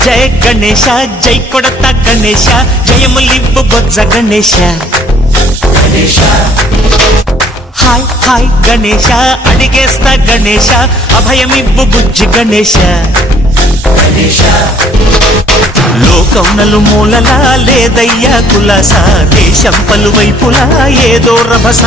జయ గణేశ జై కొడత గణేశ జయములివ్వు బొజ్జ Ganesha hi hi Ganesha అడిగేస్తా Ganesha అభయమివ్వు బుజ్జి గణేశ లోకం నలుమూలలా లేదయ్యా కులాస దేశం పలువైపులా ఏదో రభస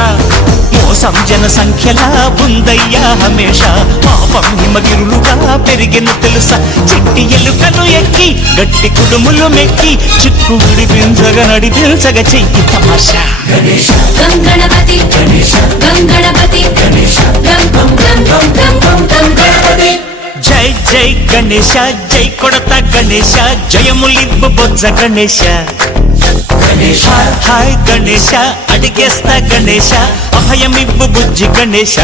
మోసం జన సంఖ్యలా ఉందయ్యా హమేష పాపం హిమగిరులుగా పెరిగెను తెలుసా చిట్టి ఎలుకలు ఎక్కి గట్టి కుడుములు మెక్కి చిక్కు విడిపించగా నడిపించగా చెయ్యి తమాషా గణపతి గణపతి గణపతి జై జై గణేశ జై కొడత గణేశ జయములివ్వు బొజ్జ గణేశ హాయ్ గణేశ అడిగేస్తా గణేశ అభయమివ్వు బుజ్జి గణేశ